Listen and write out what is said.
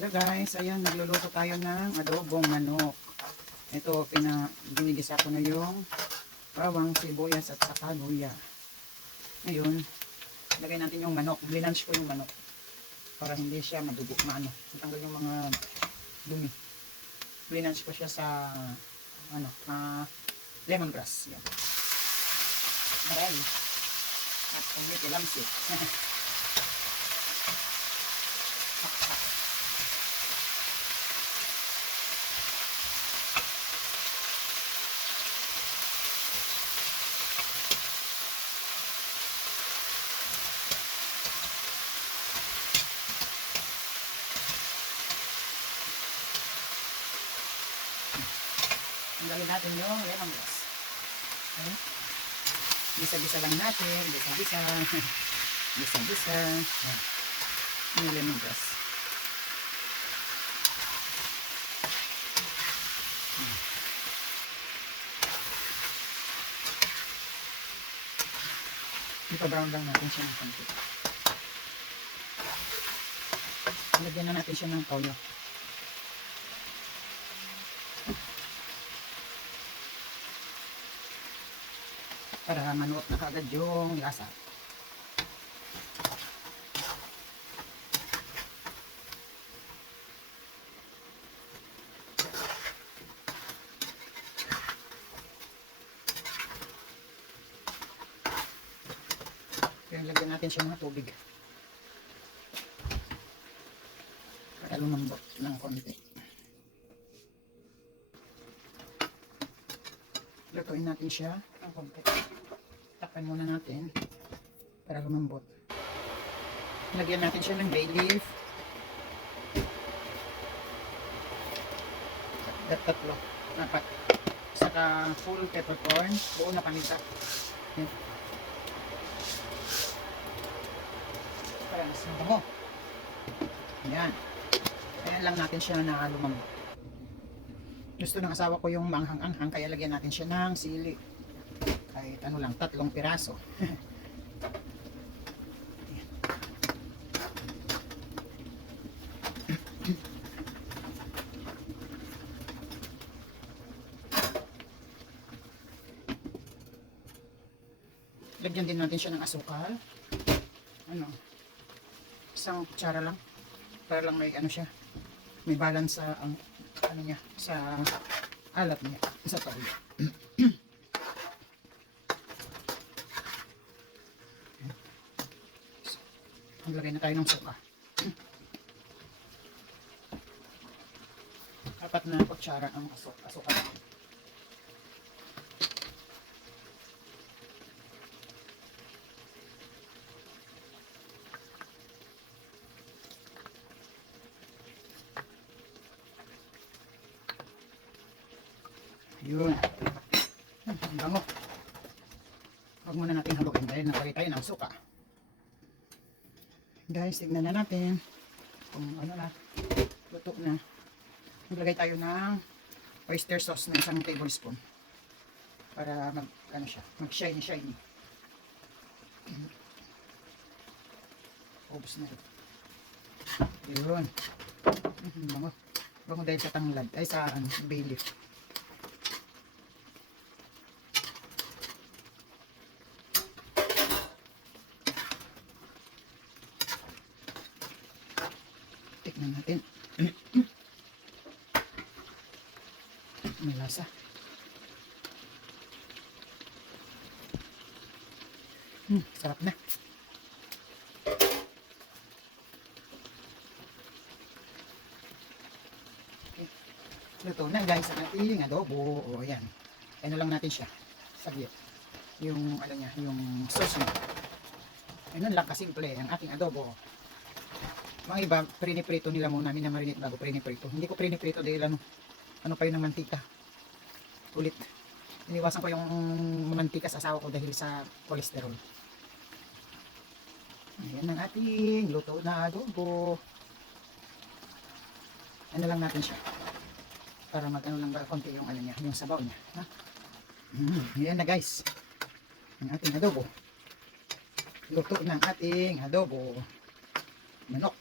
sila guys. Ayan, nagluluto tayo ng adobong manok. Ito, binigisa ko na yung bawang, sibuyas at saka luya. Ngayon, lagay natin yung manok. Blinanch ko yung manok para hindi siya madugo, matanggal yung mga dumi. Blinanch ko siya sa lemongrass. Yan. Marami. At kumit ilamsit. Lagyan natin yung lemongrass. Okay. Bisa-bisa lang natin. Bisa-bisa. Bisa-bisa. Yung lemongrass. Ipa-brown lang natin siya ng konti. Lagyan na natin siya ng toyo. Para manuot na kagad yung lasa. Kaya lagyan natin siya ng tubig. Para lumambot ng konti. Lutuin natin siya ng konti. Takpan muna natin para lumambot. Lagyan natin siya ng bay leaf. Tatlo. Apat. Saka full peppercorn. Buo na paminta. Yan. Para mas mabango. Yan. Ayan lang natin siya na lumambot. Gusto ng asawa ko yung manghang-anghang, kaya lagyan natin siya ng sili. Kahit ano lang, 3 piraso. Lagyan din natin siya ng asukal. Isang kutsara lang. Para lang may siya. May balance sa niya, sa alat niya, sa toyo. Maglagay na tayo ng suka. 4 na kutsara ang asukal. Yun. Ang bango. Huwag muna natin haluin dahil nakalagay tayo ng suka. Guys, tignan na natin kung luto na. Maglagay tayo ng oyster sauce na 1 tablespoon para mag-shiny. Ubus na rin. Yun. Bango. Bango dahil sa tanglad. Ay, sa bay leaf. Tignan natin. May lasa. Sarap na. Okay. Luto na guys ang ating adobo. O yan. Ano lang natin siya. Saglit. Yung yung sauce niya. Ganun lang kasimple ang ating adobo. Mga iba, priniprito nila muna, minamarinate bago priniprito. Hindi ko priniprito dahil ano pa yun ng mantika. Ulit. Iniwasan ko yung mantika sa asawa ko dahil sa cholesterol. Ayan ang ating luto na adobo. Ano lang natin siya. Para lang ba konti yung niya, yung sabaw niya. Ha? Ayan na guys. Ang ating adobo. Luto ng ating adobo. Manok.